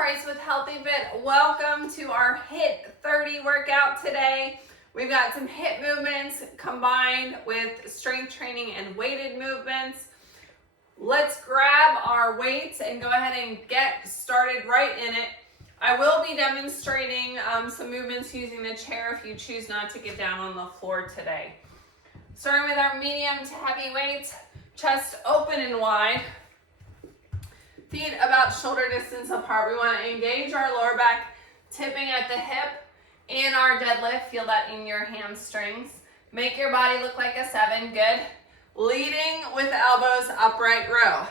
Price with Healthy Fit. Welcome to our HIIT-30 workout today. We've got some HIIT movements combined with strength training and weighted movements. Let's grab our weights and go ahead and get started right in it. I will be demonstrating some movements using the chair if you choose not to get down on the floor today. Starting with our medium to heavy weights, chest open and wide. Feet about shoulder distance apart. We want to engage our lower back, tipping at the hip. In our deadlift, feel that in your hamstrings. Make your body look like a 7, good. Leading with elbows, upright row.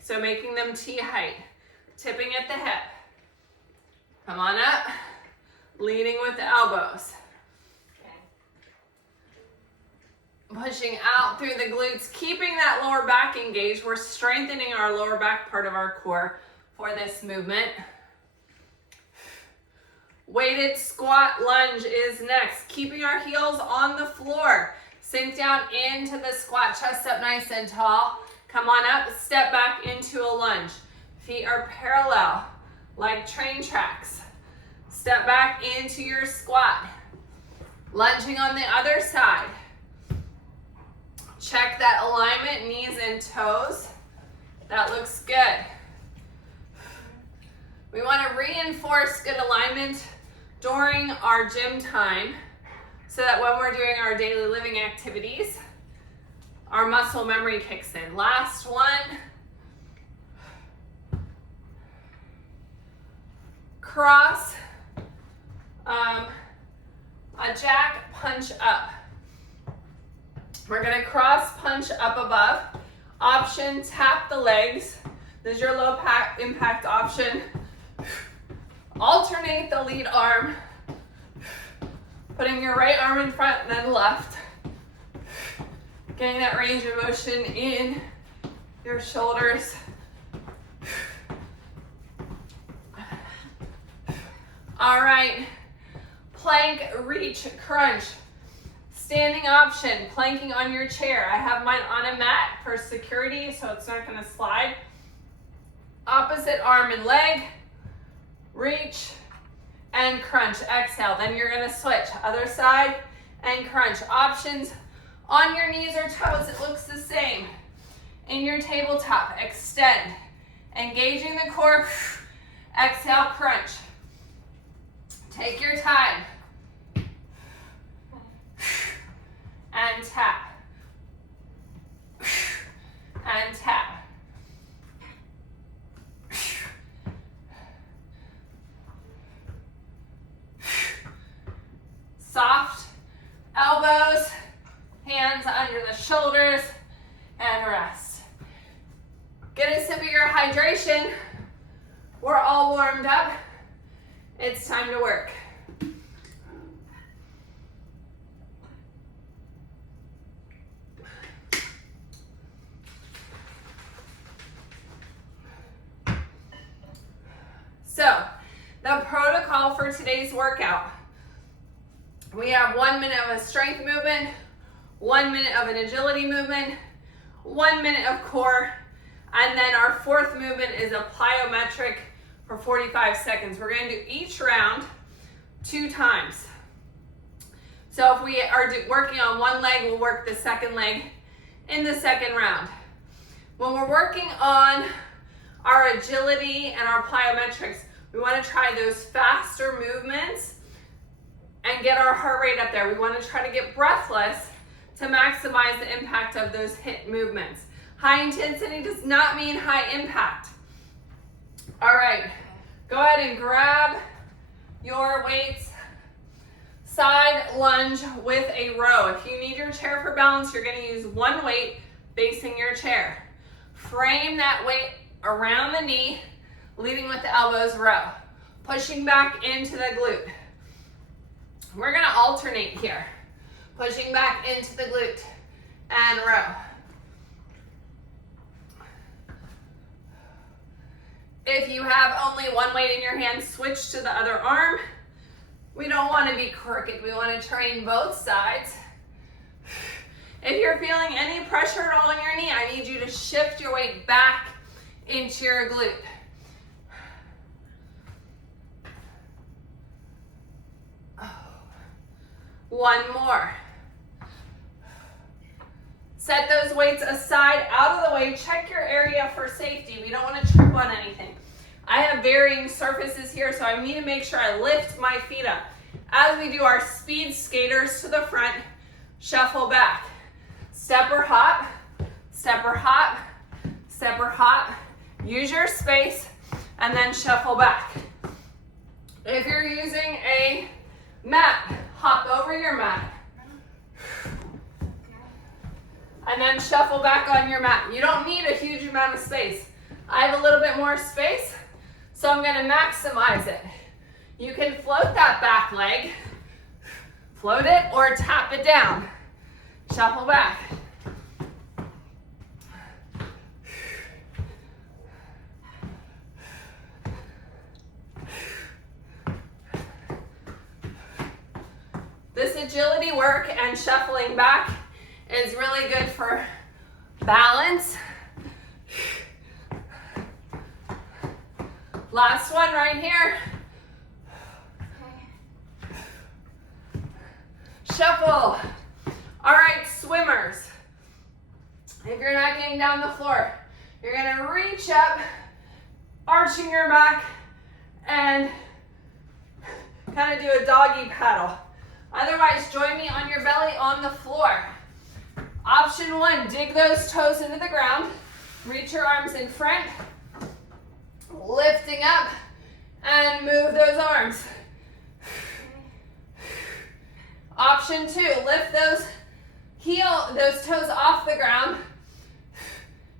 So making them T height. Tipping at the hip. Come on up. Leading with the elbows. Pushing out through the glutes, keeping that lower back engaged. We're strengthening our lower back part of our core for this movement. Weighted squat lunge is next. Keeping our heels on the floor. Sink down into the squat, chest up nice and tall. Come on up, step back into a lunge. Feet are parallel, like train tracks. Step back into your squat. Lunging on the other side. Check that alignment, knees and toes. That looks good. We want to reinforce good alignment during our gym time so that when we're doing our daily living activities, our muscle memory kicks in. Last one. Cross, a jack punch up. We're going to cross punch up above. Option, tap the legs. This is your low impact option. Alternate the lead arm. Putting your right arm in front and then left. Getting that range of motion in your shoulders. All right. Plank, reach, crunch. Standing option, planking on your chair. I have mine on a mat for security so it's not going to slide. Opposite arm and leg, reach and crunch. Exhale, then you're going to switch. Other side and crunch. Options on your knees or toes, it looks the same. In your tabletop, extend. Engaging the core, exhale, crunch. Take your time. And tap, and tap. Soft elbows, hands under the shoulders, and rest. Get a sip of your hydration. We're all warmed up. It's time to work. So, the protocol for today's workout. We have 1 minute of a strength movement, 1 minute of an agility movement, 1 minute of core, and then our fourth movement is a plyometric for 45 seconds. We're going to do each round 2 times. So if we are working on one leg, we'll work the second leg in the second round. When we're working on our agility and our plyometrics, we want to try those faster movements and get our heart rate up there. We want to try to get breathless to maximize the impact of those HIIT movements. High intensity does not mean high impact. All right, go ahead and grab your weights. Side lunge with a row. If you need your chair for balance, you're going to use one weight facing your chair. Frame that weight around the knee, leading with the elbows, row. Pushing back into the glute. We're going to alternate here. Pushing back into the glute and row. If you have only one weight in your hand, switch to the other arm. We don't want to be crooked. We want to train both sides. If you're feeling any pressure at all in your knee, I need you to shift your weight back into your glute. One more. Set those weights aside, out of the way. Check your area for safety. We don't want to trip on anything. I have varying surfaces here, so I need to make sure I lift my feet up. As we do our speed skaters to the front, shuffle back. Step or hop, step or hop, step or hop. Use your space, and then shuffle back. If you're using a mat, hop over your mat. And then shuffle back on your mat. You don't need a huge amount of space. I have a little bit more space, so I'm going to maximize it. You can float that back leg, float it, or tap it down. Shuffle back. This agility work and shuffling back is really good for balance. Last one right here. Shuffle. All right, swimmers. If you're not getting down the floor, you're gonna reach up, arching your back, and kind of do a doggy paddle. Otherwise, join me on your belly on the floor. Option one, dig those toes into the ground. Reach your arms in front, lifting up, and move those arms. Option two, lift those toes off the ground,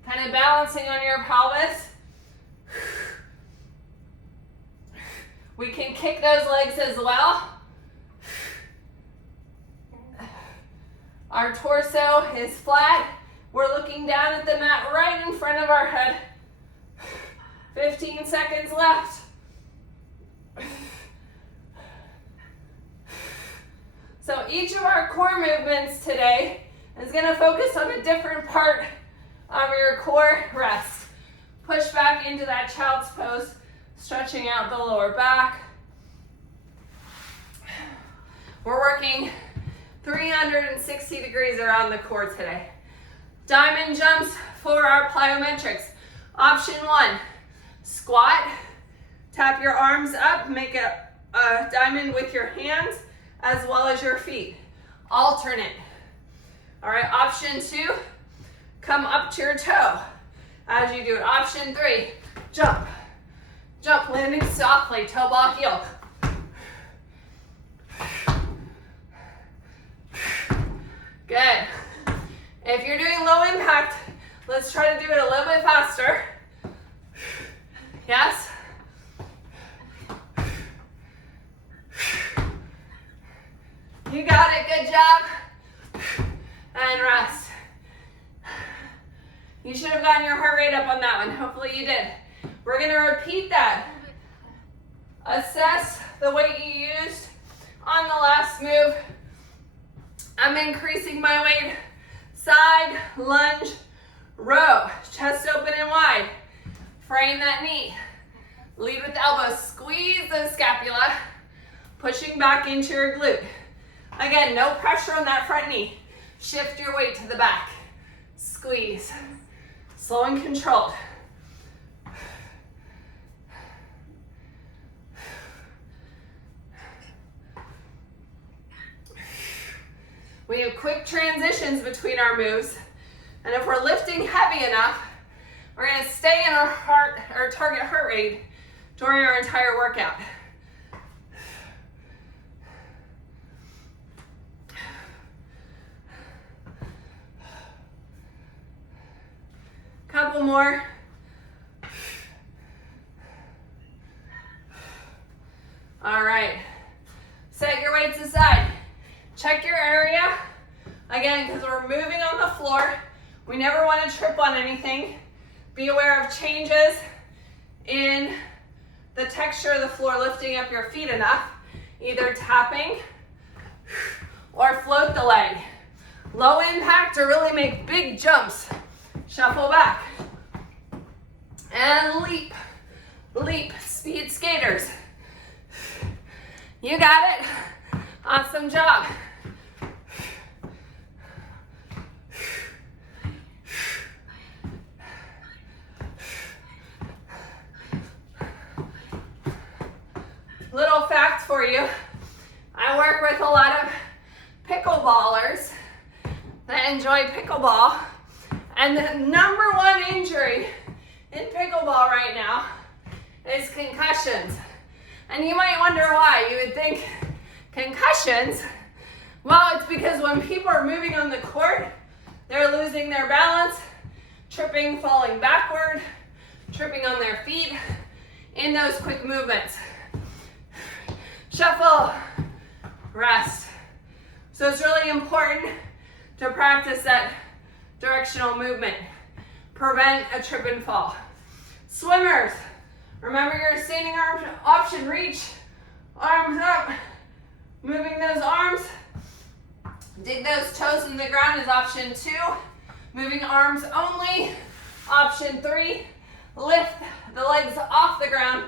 kind of balancing on your pelvis. We can kick those legs as well. Our torso is flat. We're looking down at the mat right in front of our head. 15 seconds left. So each of our core movements today is going to focus on a different part of your core rest. Push back into that child's pose, stretching out the lower back. We're working 360 degrees around the core today. Diamond jumps for our plyometrics. Option one, squat, tap your arms up, make a diamond with your hands as well as your feet. Alternate. All right, option two, come up to your toe as you do it. Option three, jump. Jump, landing softly, toe ball heel. Good. If you're doing low impact, let's try to do it a little bit faster. Yes? You got it, good job. And rest. You should have gotten your heart rate up on that one. Hopefully you did. We're gonna repeat that. Assess the weight you used on the last move. I'm increasing my weight. Side, lunge, row. Chest open and wide. Frame that knee. Lead with the elbows. Squeeze the scapula. Pushing back into your glute. Again, no pressure on that front knee. Shift your weight to the back. Squeeze. Slow and controlled. We have quick transitions between our moves, and if we're lifting heavy enough, we're going to stay in our target heart rate during our entire workout. Couple more. All right. Set your weights aside. Check your area. Again, because we're moving on the floor, we never want to trip on anything. Be aware of changes in the texture of the floor, lifting up your feet enough. Either tapping or float the leg. Low impact to really make big jumps. Shuffle back. And leap. Leap. Speed skaters. You got it. Awesome job. for you. I work with a lot of pickleballers that enjoy pickleball, and the number one injury in pickleball right now is concussions. And you might wonder why. You would think concussions, well, it's because when people are moving on the court, they're losing their balance, tripping, falling backward, tripping on their feet in those quick movements. Shuffle, rest. So it's really important to practice that directional movement. Prevent a trip and fall. Swimmers, remember your standing arm option. Reach, arms up, moving those arms. Dig those toes in the ground is option 2. Moving arms only, option 3. Lift the legs off the ground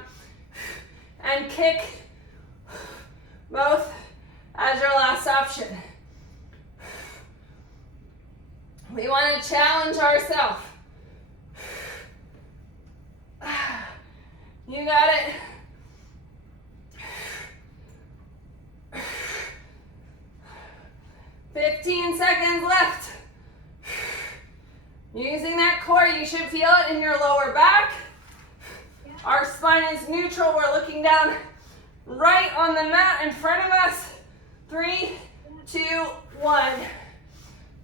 and kick both as your last option. We want to challenge ourselves. You got it. "15 seconds left. Using that core, you should feel it in your lower back. Our spine is neutral. We're looking down right on the mat in front of us. 3, 2, 1.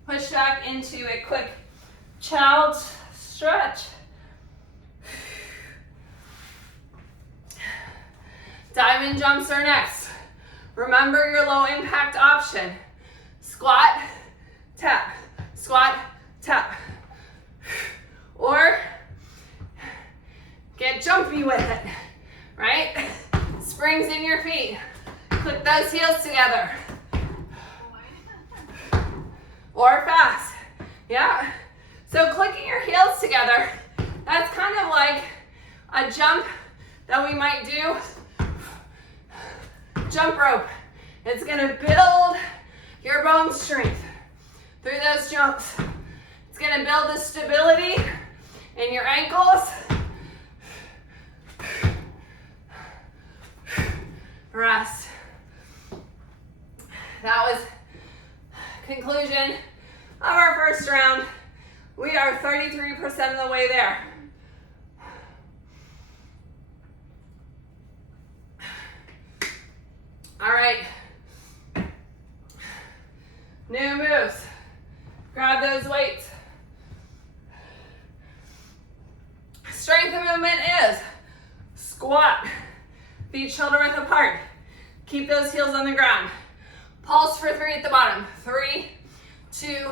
Push back into a quick child's stretch. Diamond jumps are next. Remember your low impact option. Squat, tap, squat, tap. Or get jumpy with it, right? Springs in your feet. Click those heels together. Or fast, yeah? So clicking your heels together, that's kind of like a jump that we might do. Jump rope. It's gonna build your bone strength through those jumps. It's gonna build the stability in your ankles. Rest. That was conclusion of our first round. We are 33% of the way there. All right. New moves. Grab those weights. Strength of movement is squat, feet shoulder width apart. Keep those heels on the ground. Pulse for 3 at the bottom. 3, 2,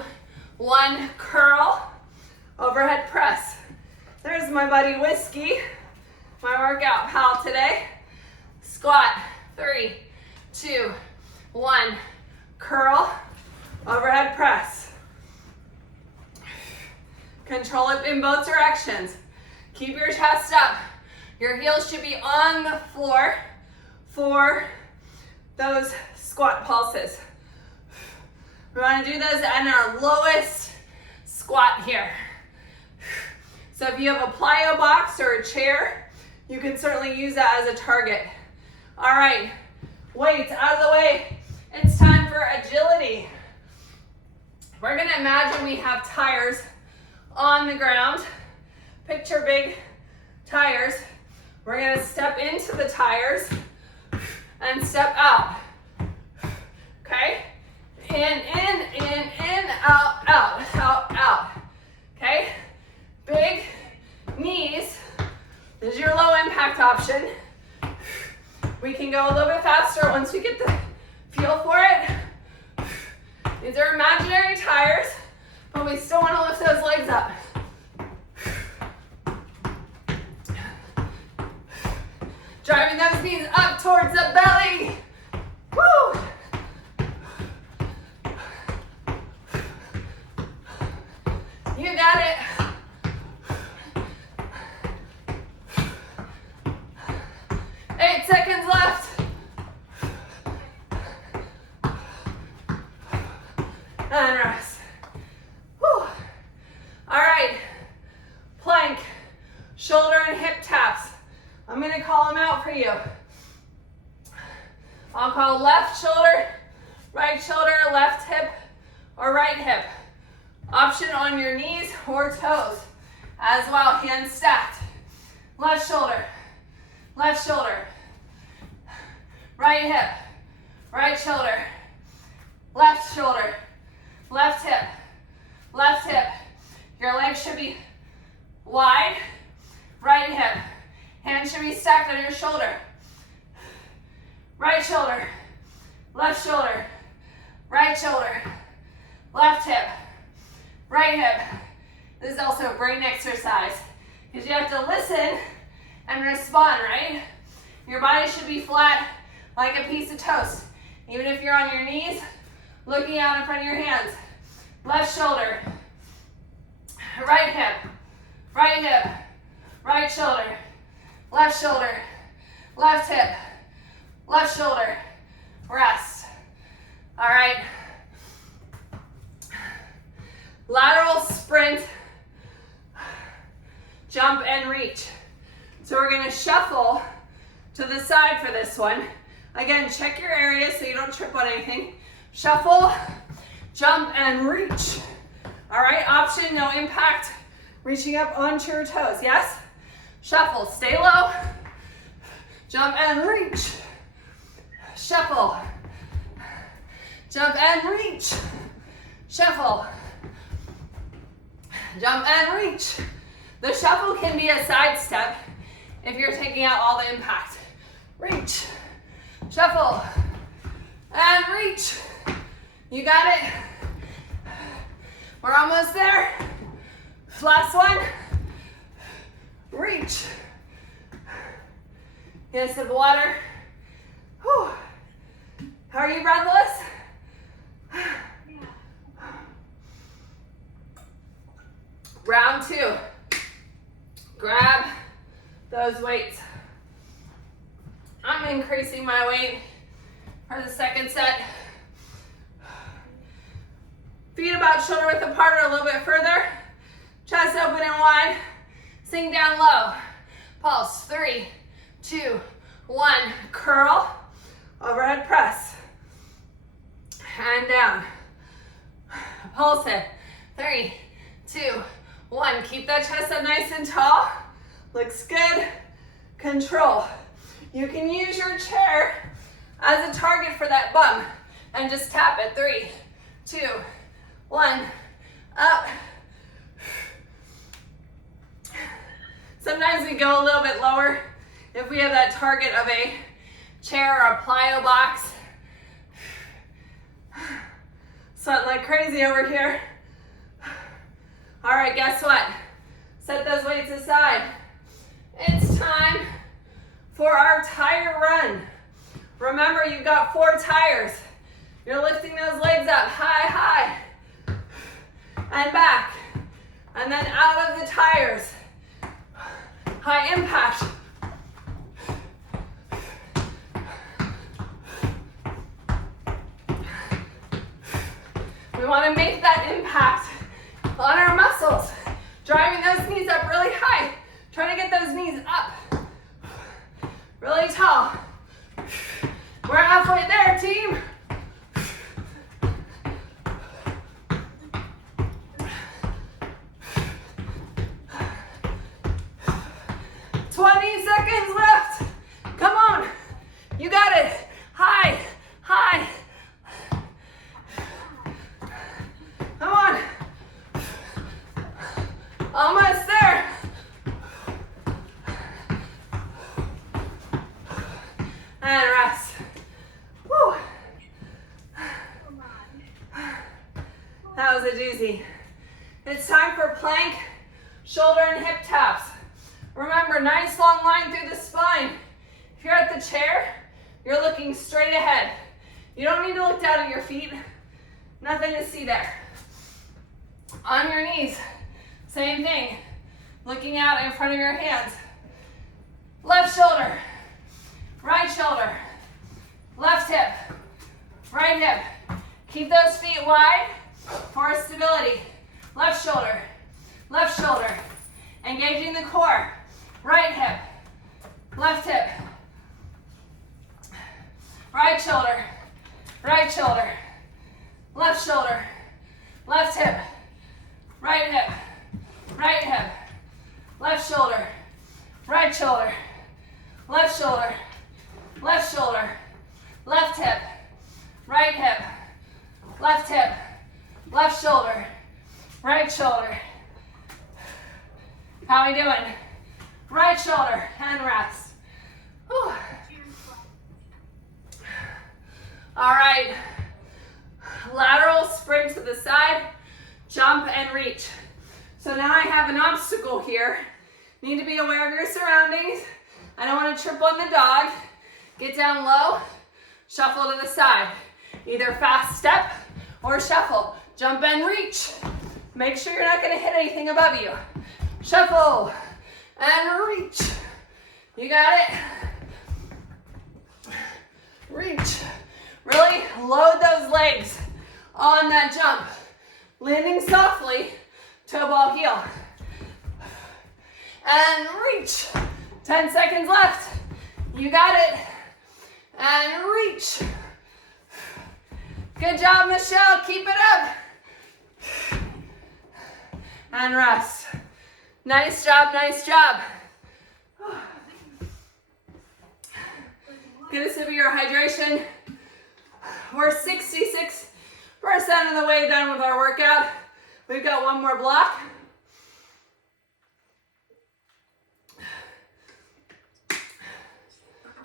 1, curl, overhead press. There's my buddy Whiskey, my workout pal today. Squat, 3, 2, 1, curl, overhead press. Control it in both directions. Keep your chest up. Your heels should be on the floor for those squat pulses. We want to do those in our lowest squat here. So if you have a plyo box or a chair, you can certainly use that as a target. All right, weights out of the way. It's time for agility. We're gonna imagine we have tires on the ground. Picture big tires. We're gonna step into the tires and step out. Okay? In, out, out, out, out. Okay? Big knees. This is your low impact option. We can go a little bit faster once we get the feel for it. These are imaginary tires, but we still want to lift those legs up. Driving those knees up towards the belly. Woo! You got it. Eight seconds left. And rest. Whew. All right. Plank, shoulder and hip taps. I'm gonna call them out for you. call left shoulder, left hip, or right hip. Option on your knees or toes as well, hands stacked. Left shoulder, right hip, right shoulder, left hip. Your legs should be wide, right hip. Hands should be stacked on your shoulder. Right shoulder, right shoulder, left hip, right hip. This is also a brain exercise because you have to listen and respond, right? Your body should be flat like a piece of toast. Even if you're on your knees, looking out in front of your hands. Left shoulder, right hip, right shoulder, left hip, left shoulder, rest. All right. Lateral sprint, jump and reach. So we're gonna shuffle to the side for this one. Again, check your area so you don't trip on anything. Shuffle, jump and reach. All right, option, no impact, reaching up onto your toes, yes? Shuffle, stay low, jump and reach. Shuffle, jump and reach. Shuffle, jump and reach. The shuffle can be a side step if you're taking out all the impact. Reach, shuffle, and reach. You got it. We're almost there. Last one. Reach. Get a sip of water. Whew. How are you, breathless? Round two. Grab those weights. I'm increasing my weight for the second set. Feet about shoulder width apart or a little bit further. Chest open and wide. Sink down low. Pulse. 3, 2, 1. Curl. Overhead press. And down. Pulse it. 3, 2, 1. Keep that chest up nice and tall. Looks good. Control. You can use your chair as a target for that bum and just tap it. 3, 2, 1. Up. Sometimes we go a little bit lower if we have that target of a chair or a plyo box. Sweating like crazy over here. All right, guess what? Set those weights aside. It's time for our tire run. Remember, you've got 4 tires. You're lifting those legs up high, high, and back, and then out of the tires. High impact. We want to make that impact on our muscles, driving those knees up really high. Try to get those knees up really tall. We're halfway there, team. Seconds left. Come on. You got it. High, high. Come on. Almost there. And rest. Whew. That was a doozy. It's time for plank, shoulder and hip taps. Remember, nice long line through the spine. If you're at the chair, you're looking straight ahead. You don't need to look down at your feet. Nothing to see there. On your knees, same thing. Looking out in front of your hands. Left shoulder, left hip, right hip. Keep those feet wide for stability. Left shoulder, engaging the core. Right hip, right shoulder, left shoulder, left hip, right hip, left shoulder, left shoulder, left shoulder, left hip, right hip, left shoulder, right shoulder. How are we doing? Right shoulder and rest. Whew. All right, lateral sprint to the side, jump and reach. So now I have an obstacle here. Need to be aware of your surroundings. I don't want to trip on the dog. Get down low, shuffle to the side. Either fast step or shuffle. Jump and reach. Make sure you're not going to hit anything above you. Shuffle and reach. You got it? Reach. Really load those legs on that jump. Landing softly, toe ball heel. And reach. 10 seconds left. You got it. And reach. Good job, Michelle. Keep it up. And rest. Nice job, nice job. Get a sip of your hydration. We're 66% of the way done with our workout. We've got one more block.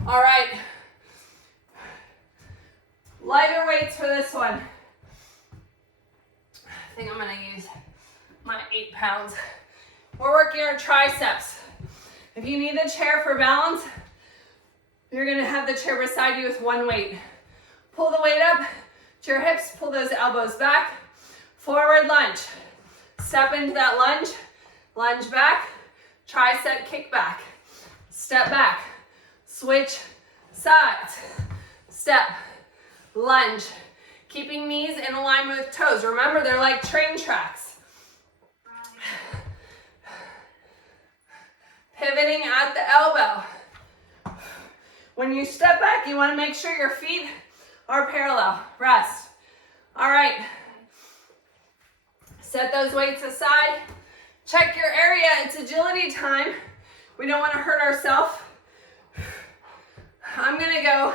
All right. Lighter weights for this one. I think I'm gonna use my 8 pounds. We're working our triceps. If you need a chair for balance, you're gonna have the chair beside you with one weight. Pull the weight up to your hips, pull those elbows back. Forward lunge. Step into that lunge, lunge back, tricep kick back. Step back, switch sides. Step, lunge. Keeping knees in alignment with toes. Remember, they're like train tracks. Pivoting at the elbow. When you step back, you want to make sure your feet are parallel. Rest. All right. Set those weights aside. Check your area. It's agility time. We don't want to hurt ourselves. I'm going to go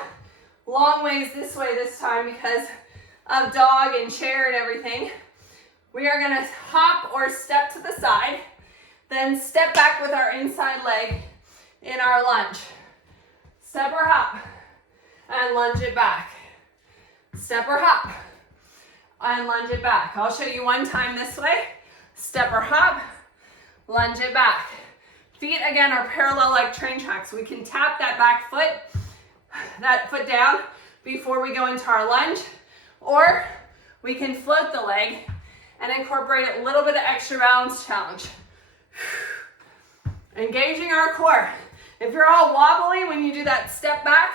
long ways this way this time because of dog and chair and everything. We are going to hop or step to the side, then step back with our inside leg in our lunge. Step or hop and lunge it back. Step or hop and lunge it back. I'll show you one time this way. Step or hop, lunge it back. Feet again are parallel like train tracks. We can tap that back foot, that foot down before we go into our lunge, or we can float the leg and incorporate a little bit of extra balance challenge. Engaging our core. If you're all wobbly when you do that step back,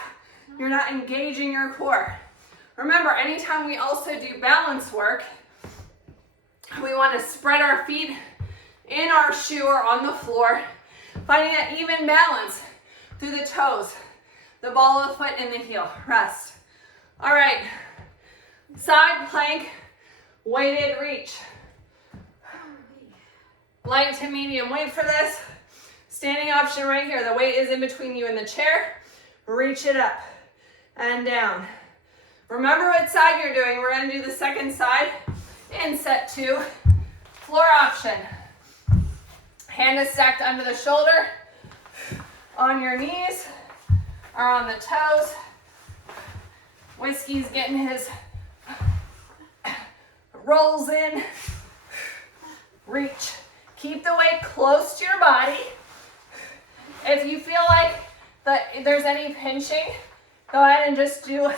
you're not engaging your core. Remember, anytime we also do balance work, we want to spread our feet in our shoe or on the floor, finding that even balance through the toes, the ball of the foot and the heel. Rest. All right. Side plank, weighted reach. Light to medium weight for this. Standing option right here. The weight is in between you and the chair. Reach it up and down. Remember what side you're doing. We're going to do the second side in set 2. Floor option. Hand is stacked under the shoulder, on your knees, or on the toes. Whiskey's getting his rolls in. Reach. Keep the weight close to your body. If you feel like there's any pinching, go ahead and just do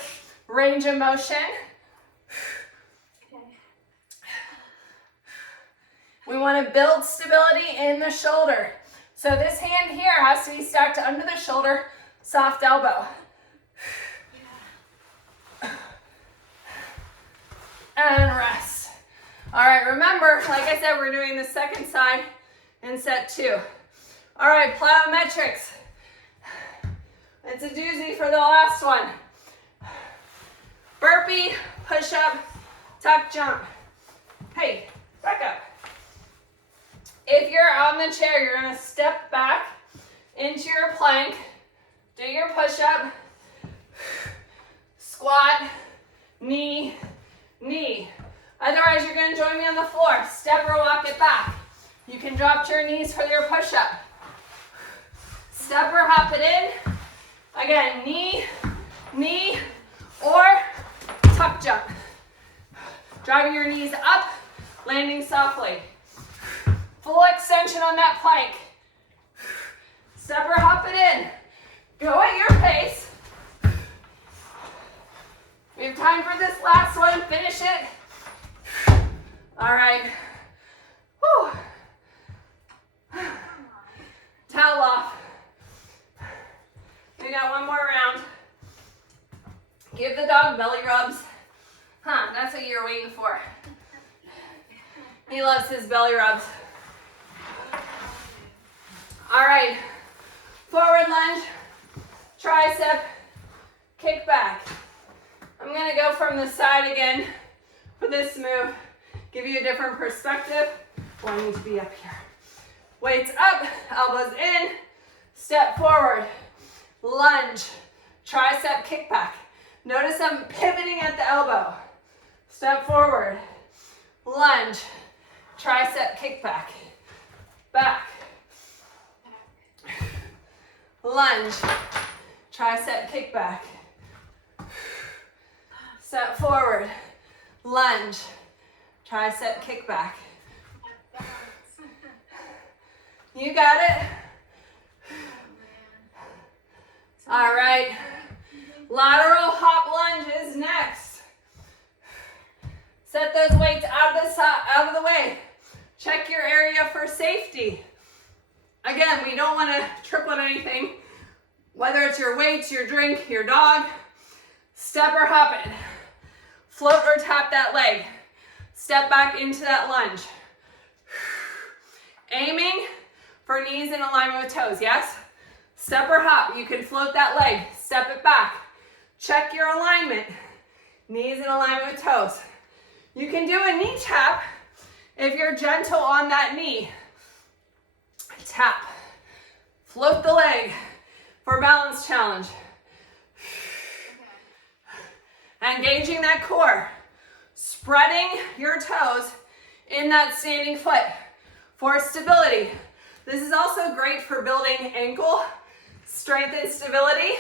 range of motion. We want to build stability in the shoulder. So this hand here has to be stacked under the shoulder, soft elbow. And rest. All right, remember, like I said, we're doing the second side in set 2. All right, plyometrics. It's a doozy for the last one. Burpee, push up, tuck jump. Hey, back up. If you're on the chair, you're gonna step back into your plank, do your push up, squat, knee, knee. Otherwise, you're gonna join me on the floor. Step or walk it back. You can drop to your knees for your push up. Step or hop it in. Again, knee, knee, or tuck jump. Driving your knees up, landing softly. Full extension on that plank. Step or hop it in. Go at your pace. We have time for this last one. Finish it. All right. Whew. Towel off. We got one more round. Give the dog belly rubs. That's what you're waiting for. He loves his belly rubs. All right. Forward lunge, tricep, kick back. I'm gonna go from the side again for this move. Give you a different perspective. I need to be up here. Weights up, elbows in, step forward, lunge, tricep kick back. Notice I'm pivoting at the elbow. Step forward, lunge, tricep kick back, back, lunge, tricep kick back, step forward, lunge, tricep kick back. You got it? All right, lateral hop lunges next. Set those weights out of the way. Check your area for safety. Again, we don't want to trip on anything, whether it's your weights, your drink, your dog. Step or hop it. Float or tap that leg. Step back into that lunge. Aiming for knees in alignment with toes, yes? Step or hop, you can float that leg, step it back. Check your alignment. Knees in alignment with toes. You can do a knee tap if you're gentle on that knee. Tap. Float the leg for balance challenge. Engaging that core. Spreading your toes in that standing foot for stability. This is also great for building ankle strength and stability.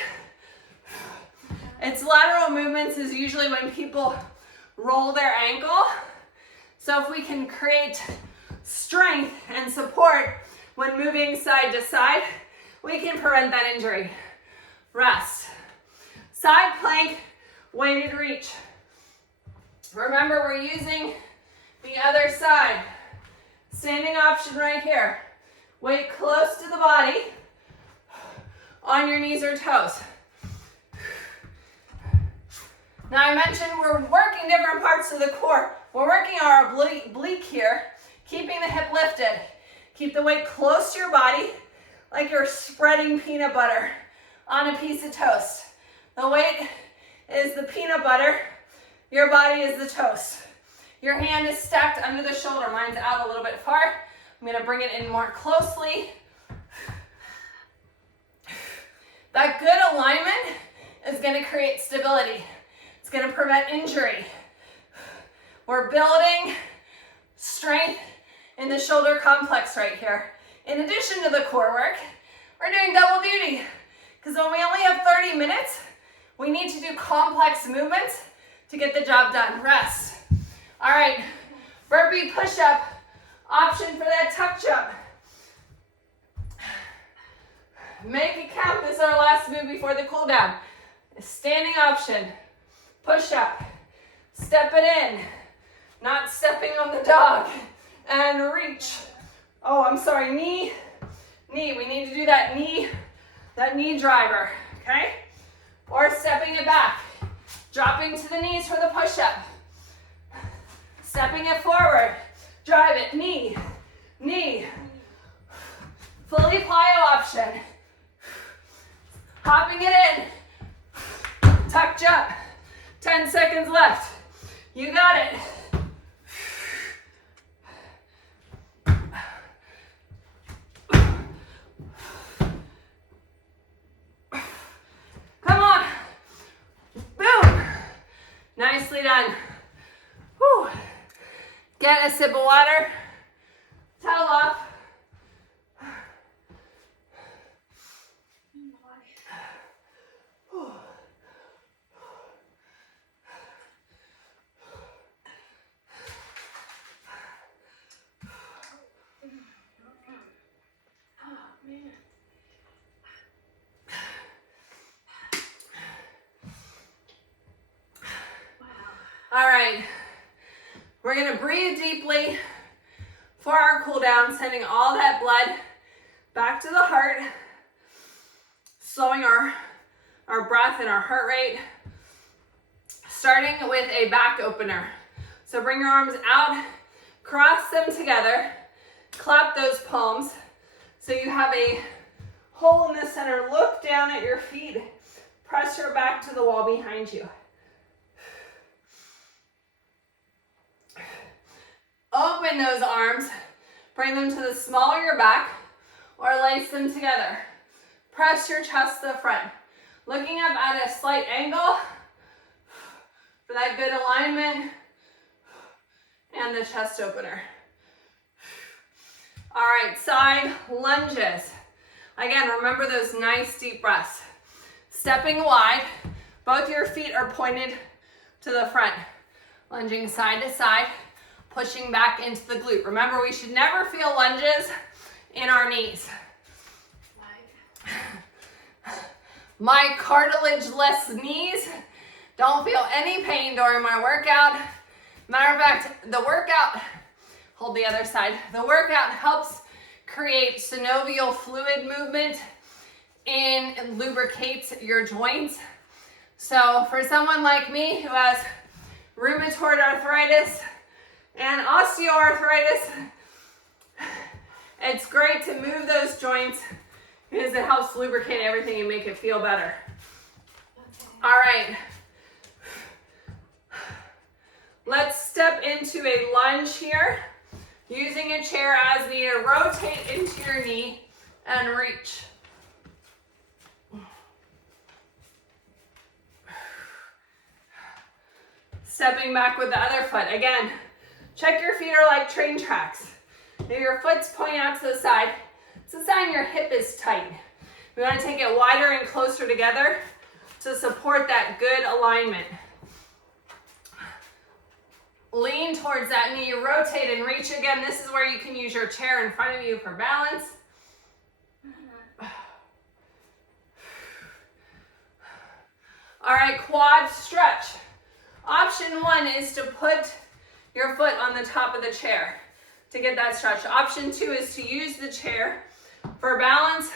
Its lateral movements is usually when people roll their ankle. So if we can create strength and support when moving side to side, we can prevent that injury. Rest. Side plank, weighted reach. Remember, we're using the other side. Standing option right here. Weight close to the body, on your knees or toes. Now I mentioned we're working different parts of the core. We're working our oblique here, keeping the hip lifted. Keep the weight close to your body, like you're spreading peanut butter on a piece of toast. The weight is the peanut butter, your body is the toast. Your hand is stacked under the shoulder. Mine's out a little bit far. I'm gonna bring it in more closely. That good alignment is gonna create stability. It's gonna prevent injury. We're building strength in the shoulder complex right here. In addition to the core work, we're doing double duty. Because when we only have 30 minutes, we need to do complex movements to get the job done. Rest. All right, burpee push-up. Option for that tuck jump. Make it count. This is our last move before the cool down. Standing option. Push up. Step it in. Not stepping on the dog. And reach. Oh, I'm sorry. Knee. Knee. We need to do that knee driver. Okay? Or stepping it back. Dropping to the knees for the push up. Stepping it forward. Drive it, knee, knee. Fully plyo option. Hopping it in. Tuck jump. 10 10 seconds left. You got it. Come on. Boom. Nicely done. Whew. Get a sip of water. Towel off. All right, we're gonna breathe deeply for our cool down, sending all that blood back to the heart, slowing our breath and our heart rate, starting with a back opener. So bring your arms out, cross them together, clap those palms so you have a hole in the center. Look down at your feet, press your back to the wall behind you. Open those arms, bring them to the small of your back or lace them together. Press your chest to the front. Looking up at a slight angle for that good alignment and the chest opener. All right, side lunges. Again, remember those nice deep breaths. Stepping wide, both your feet are pointed to the front. Lunging side to side. Pushing back into the glute. Remember, we should never feel lunges in our knees. My cartilage-less knees don't feel any pain during my workout. Matter of fact, the workout, hold the other side, the workout helps create synovial fluid movement and lubricates your joints. So for someone like me who has rheumatoid arthritis, and osteoarthritis, it's great to move those joints because it helps lubricate everything and make it feel better. All right. Let's step into a lunge here. Using a chair as needed, rotate into your knee and reach. Stepping back with the other foot. Again, check your feet are like train tracks. If your foot's pointing out to the side, it's a sign your hip is tight. We want to take it wider and closer together to support that good alignment. Lean towards that knee, rotate and reach again. This is where you can use your chair in front of you for balance. All right, quad stretch. Option one is to put your foot on the top of the chair to get that stretch. Option two is to use the chair for balance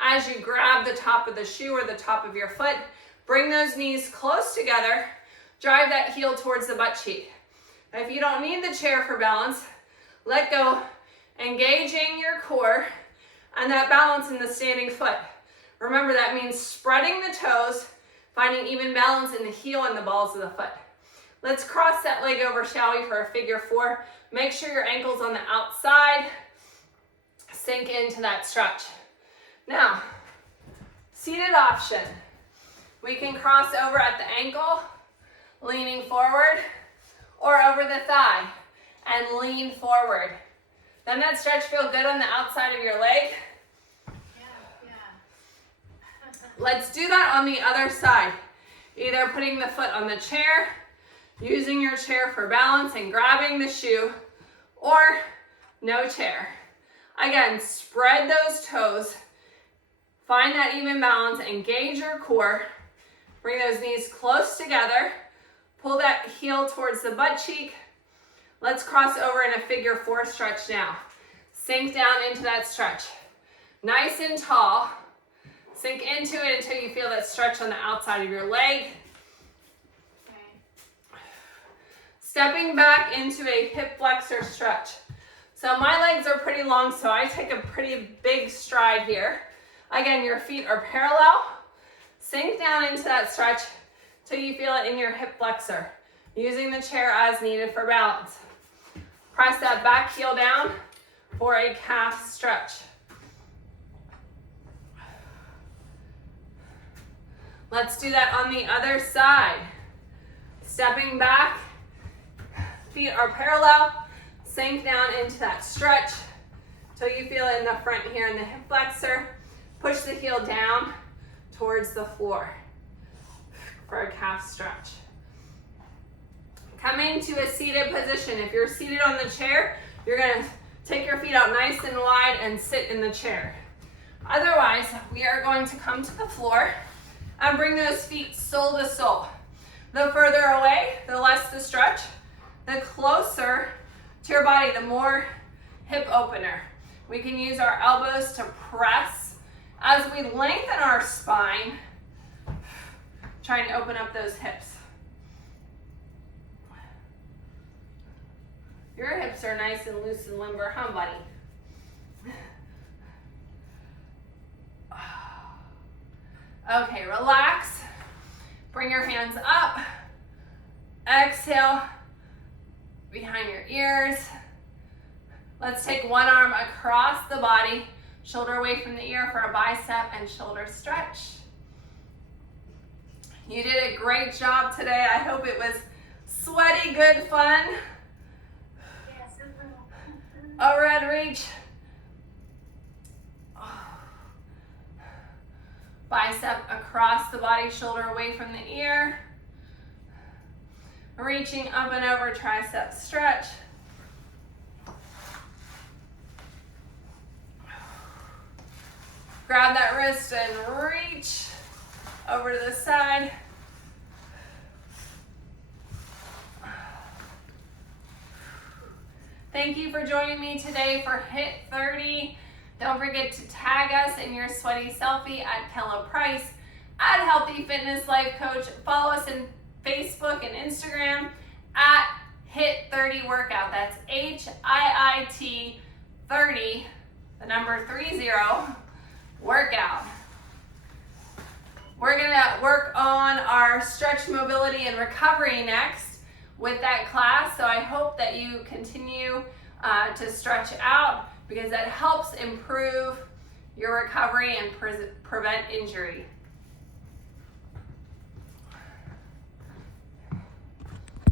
as you grab the top of the shoe or the top of your foot. Bring those knees close together. Drive that heel towards the butt cheek. If you don't need the chair for balance, let go, engaging your core and that balance in the standing foot. Remember, that means spreading the toes, finding even balance in the heel and the balls of the foot. Let's cross that leg over, shall we, for a figure four. Make sure your ankle's on the outside. Sink into that stretch. Now, seated option. We can cross over at the ankle, leaning forward, or over the thigh and lean forward. Doesn't that stretch feel good on the outside of your leg? Yeah. Let's do that on the other side. Either putting the foot on the chair, using your chair for balance and grabbing the shoe, or no chair. Again, spread those toes, find that even balance, engage your core, bring those knees close together, pull that heel towards the butt cheek. Let's cross over in a figure four stretch now. Sink down into that stretch. Nice and tall. Sink into it until you feel that stretch on the outside of your leg. Stepping back into a hip flexor stretch. So my legs are pretty long, so I take a pretty big stride here. Again, your feet are parallel. Sink down into that stretch till you feel it in your hip flexor. Using the chair as needed for balance. Press that back heel down for a calf stretch. Let's do that on the other side. Stepping back, feet are parallel, sink down into that stretch till you feel it in the front here in the hip flexor. Push the heel down towards the floor for a calf stretch. Coming to a seated position. If you're seated on the chair, you're gonna take your feet out nice and wide and sit in the chair. Otherwise, we are going to come to the floor and bring those feet sole to sole. The further away, the less the stretch. The closer to your body, the more hip opener. We can use our elbows to press as we lengthen our spine, trying to open up those hips. Your hips are nice and loose and limber, huh, buddy? Okay, relax. Bring your hands up. Exhale behind your ears. Let's take one arm across the body, shoulder away from the ear for a bicep and shoulder stretch. You did a great job today. I hope it was sweaty, good fun. Yes. Overhead reach. Bicep across the body, shoulder away from the ear. Reaching up and over, tricep stretch. Grab that wrist and reach over to the side. Thank you for joining me today for HIIT-30. Don't forget to tag us in your sweaty selfie at Kella Price, at Healthy Fitness Life Coach. Follow us in Facebook and Instagram at HIIT-30 Workout. That's HIIT 30, the number 30, workout. We're gonna work on our stretch, mobility, and recovery next with that class. So I hope that you continue to stretch out, because that helps improve your recovery and prevent injury.